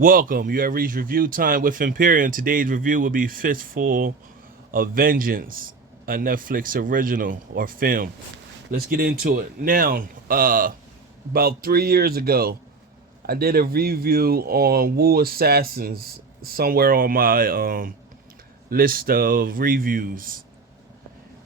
Welcome. You have reached review time with Imperium. Today's review will be Fistful of Vengeance, a Netflix original or film. Let's get into it. Now, about 3 years ago, I did a review on Wu Assassins somewhere on my list of reviews.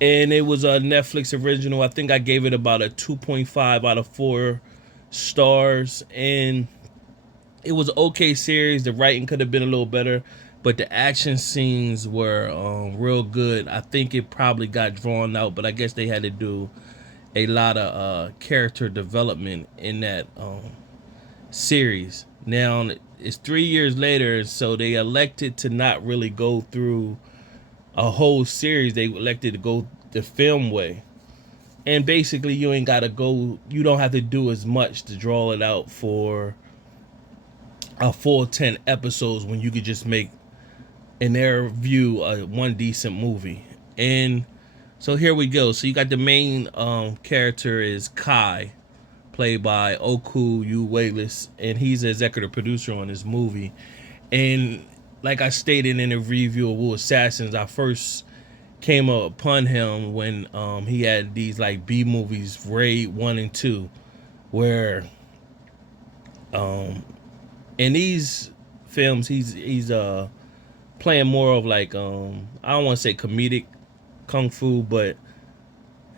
And it was a Netflix original. I think I gave it about a 2.5 out of 4 stars. And it was an okay series. The writing could have been a little better, but the action scenes were real good. I think it probably got drawn out, but I guess they had to do a lot of character development in that series. Now it's 3 years later, so they elected to not really go through a whole series. They elected to go the film way. And basically, you ain't got to go, you don't have to do as much to draw it out for a full 10 episodes when you could just make, in their view, one decent movie. And so here we go. So you got the main character is Kai, played by Oku Uwalis, and he's the executive producer on this movie. And like I stated in a review of Wu Assassins, I first came upon him when he had these like B movies, Raid 1 and 2, where in these films he's playing more of like I don't want to say comedic kung fu, but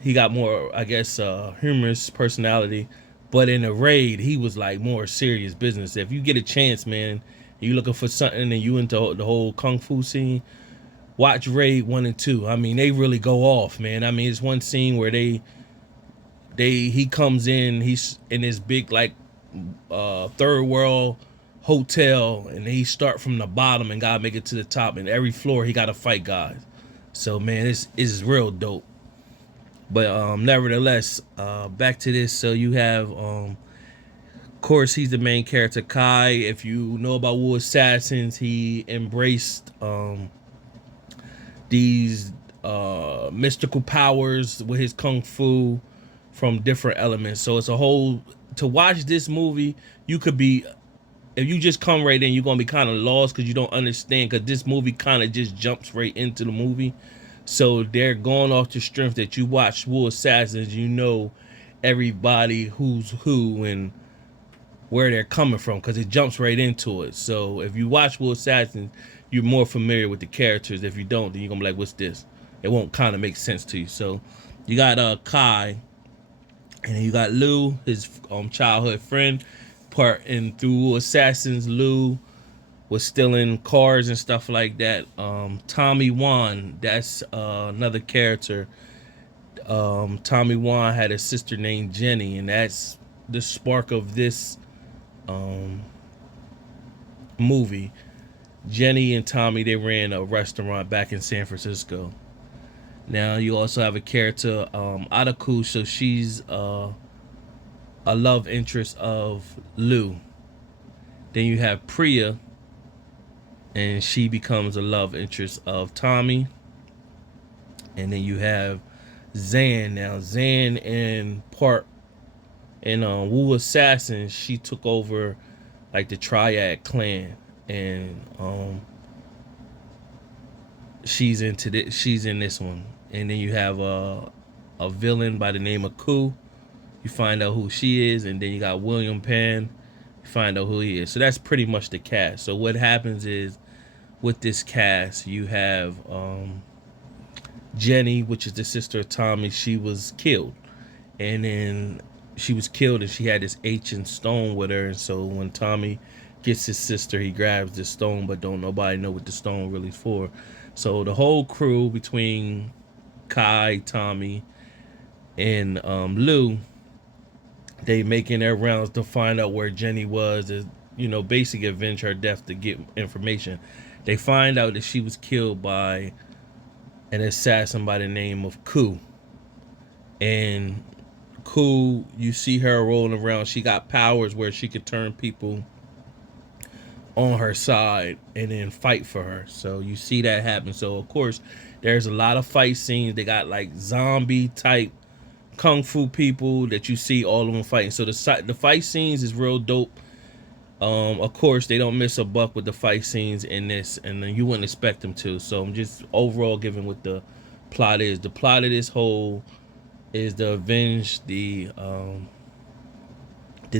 he got more, I guess, humorous personality. But in the Raid, he was like more serious business. If you get a chance, man, you looking for something and you into the whole kung fu scene, watch Raid 1 and 2. I mean, they really go off, man. I mean, it's one scene where he comes in, he's in this big like third world hotel, and he start from the bottom and gotta make it to the top, and every floor he gotta fight guys. So man, it's real dope. But nevertheless, back to this. So you have of course, he's the main character, Kai. If you know about Wu Assassins, he embraced these mystical powers with his kung fu from different elements. So it's a whole, to watch this movie, you could be, if you just come right in, you're gonna be kind of lost because you don't understand, because this movie kind of just jumps right into the movie. So they're going off the strength that you watch Wu Assassins, you know everybody who's who and where they're coming from, because it jumps right into it. So if you watch Wu Assassins, you're more familiar with the characters. If you don't, then you're gonna be like, what's this? It won't kind of make sense to you. So you got Kai, and then you got Liu, his childhood friend. Part in through Assassins, Liu was stealing cars and stuff like that. Tommy Wan, that's another character. Tommy Wan had a sister named Jenny, and that's the spark of this movie. Jenny and Tommy, they ran a restaurant back in San Francisco. Now you also have a character, Adaku, so she's a love interest of Liu. Then you have Priya, and she becomes a love interest of Tommy. And then you have Zan. Now Zan in part in Wu Assassin, she took over like the Triad clan, and she's in this one. And then you have a villain by the name of Ku. You find out who she is, and then you got William Penn. You find out who he is. So that's pretty much the cast. So what happens is, with this cast, you have Jenny, which is the sister of Tommy. She was killed, and then she was killed, and she had this ancient stone with her. And so when Tommy gets his sister, he grabs this stone, but don't nobody know what the stone really is for. So the whole crew between Kai, Tommy, and Liu, they making their rounds to find out where Jenny was, basically avenge her death to get information. They find out that she was killed by an assassin by the name of Ku. And Ku, you see her rolling around. She got powers where she could turn people on her side and then fight for her. So you see that happen. So of course, there's a lot of fight scenes. They got like zombie type kung fu people that you see all of them fighting. So the fight scenes is real dope. Of course, they don't miss a buck with the fight scenes in this, and then you wouldn't expect them to. So I'm just overall giving what the plot is. The plot of this whole is to avenge the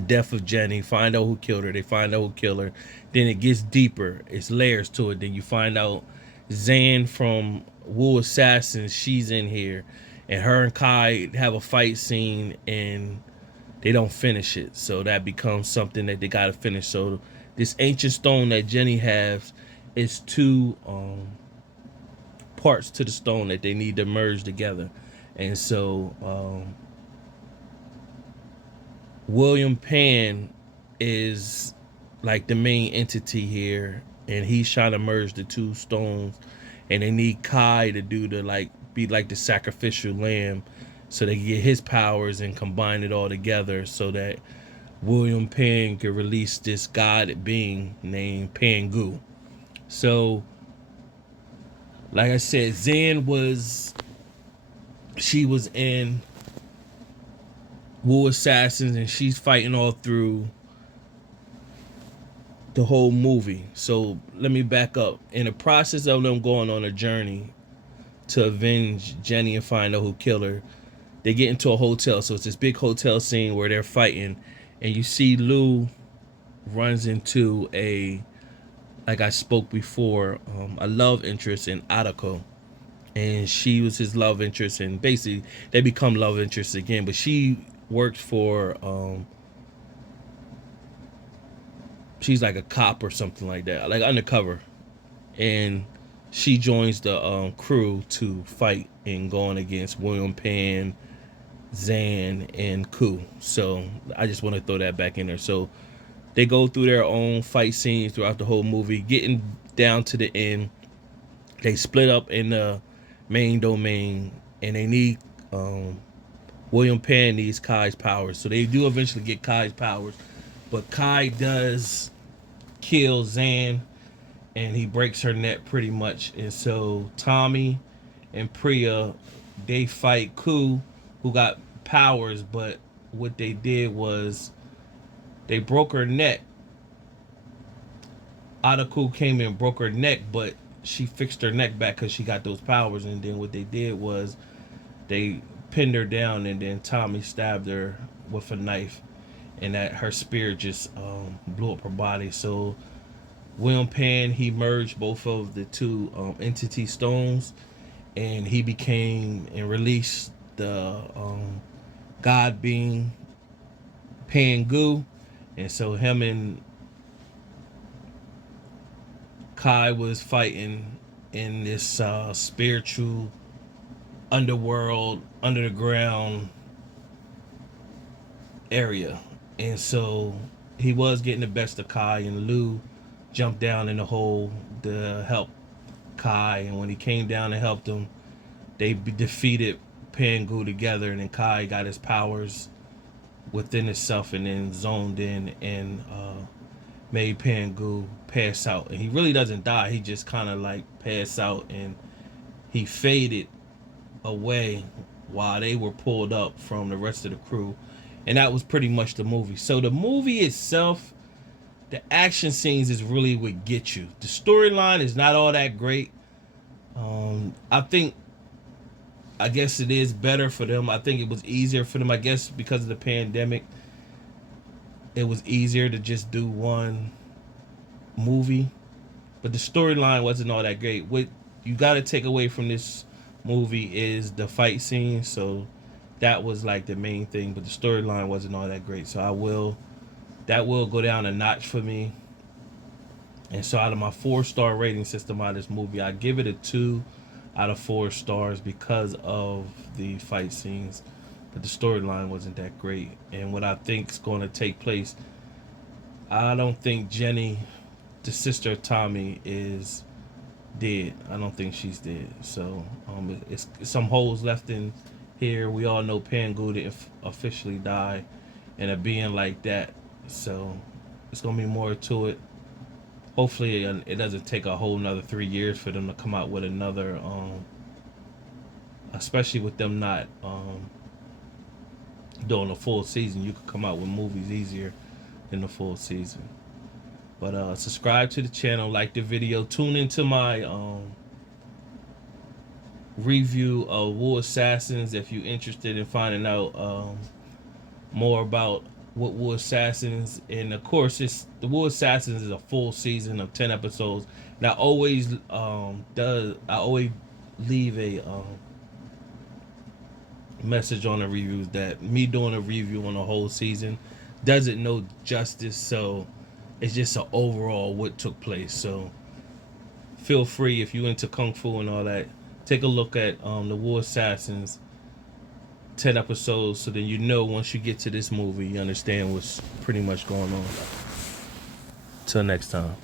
death of Jenny, find out who killed her. They find out who killed her. Then it gets deeper. It's layers to it. Then you find out Zan from Wu Assassins, she's in here. And her and Kai have a fight scene and they don't finish it. So that becomes something that they got to finish. So this ancient stone that Jenny has is two parts to the stone that they need to merge together. And so William Penn is like the main entity here, and he's trying to merge the two stones, and they need Kai to do the like be like the sacrificial lamb, so they can get his powers and combine it all together, so that William Penn could release this god being named Pangu. So, like I said, Zan she was in Wu Assassins, and she's fighting all through the whole movie. So let me back up. In the process of them going on a journey to avenge Jenny and find out who killed her, they get into a hotel. So it's this big hotel scene where they're fighting, and you see Lou runs into like I spoke before, a love interest in Atako. And she was his love interest, and basically they become love interests again. But she works for she's like a cop or something like that, like undercover, and she joins the crew to fight and going against William Penn, Zan, and Ku. So I just want to throw that back in there. So they go through their own fight scenes throughout the whole movie. Getting down to the end, they split up in the main domain, and they need William Penn needs Kai's powers. So they do eventually get Kai's powers, but Kai does kill Zan, and he breaks her neck pretty much. And so Tommy and Priya, they fight Ku, who got powers, but what they did was they broke her neck. Adaku came in and broke her neck, but she fixed her neck back because she got those powers. And then what they did was they pinned her down, and then Tommy stabbed her with a knife, and that her spirit just blew up her body. So William Penn, he merged both of the two entity stones, and he became and released the god being Pangu. And so him and Kai was fighting in this spiritual underworld, under the ground area. And so he was getting the best of Kai, and Lou jumped down in the hole to help Kai. And when he came down and helped him, they defeated Pangu together, and then Kai got his powers within itself and then zoned in and made Pangu pass out. And he really doesn't die, he just kind of like passed out, and he faded away while they were pulled up from the rest of the crew. And that was pretty much the movie. So the movie itself, the action scenes is really what gets you. The storyline is not all that great. I guess it is better for them. I think it was easier for them, I guess, because of the pandemic. It was easier to just do one movie. But the storyline wasn't all that great. What you got to take away from this movie is the fight scene. So that was like the main thing. But the storyline wasn't all that great. So that will go down a notch for me. And so out of my 4-star rating system out of this movie, I give it a 2 out of 4 stars because of the fight scenes. But the storyline wasn't that great. And what I think is going to take place, I don't think Jenny, the sister of Tommy, is dead. I don't think she's dead. So it's some holes left in here. We all know Pangu didn't officially die, and a being like that. So it's going to be more to it. Hopefully it doesn't take a whole nother 3 years for them to come out with another, especially with them not doing a full season. You could come out with movies easier than the full season. But subscribe to the channel, like the video, tune into my review of War Assassins if you're interested in finding out more about what War Assassins. And of course, the War Assassins is a full season of 10 episodes. And I always leave a message on the reviews that me doing a review on the whole season doesn't know justice, so it's just an overall what took place. So feel free, if you into kung fu and all that, take a look at the War Assassins 10 episodes, so then you know once you get to this movie you understand what's pretty much going on. Till next time.